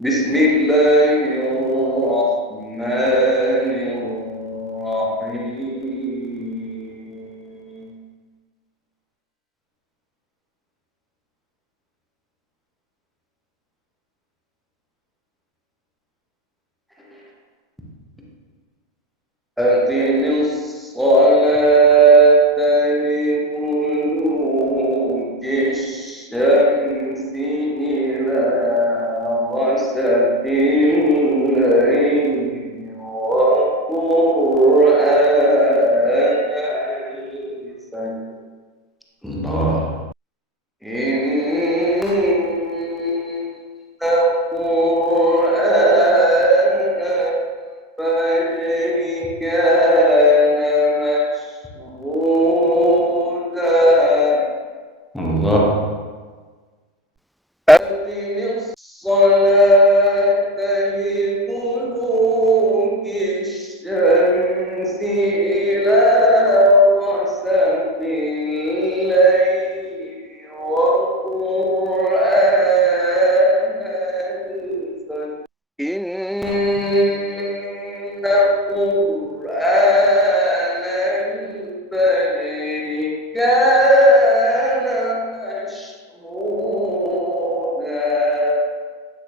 بسم الله الرحمن الرحيم. أقم الصلاة لدلوك الشمس إلى غسق الليل وقرآن الفجر الله. إن قرآن الفجر كان مشهودا. الله. أقم الصلاة لدلوك الشمس إلى غسق الليل وقرآن الفجر إن قرآن الفجر كان مشهودا.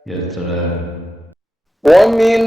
يا سلام. ومن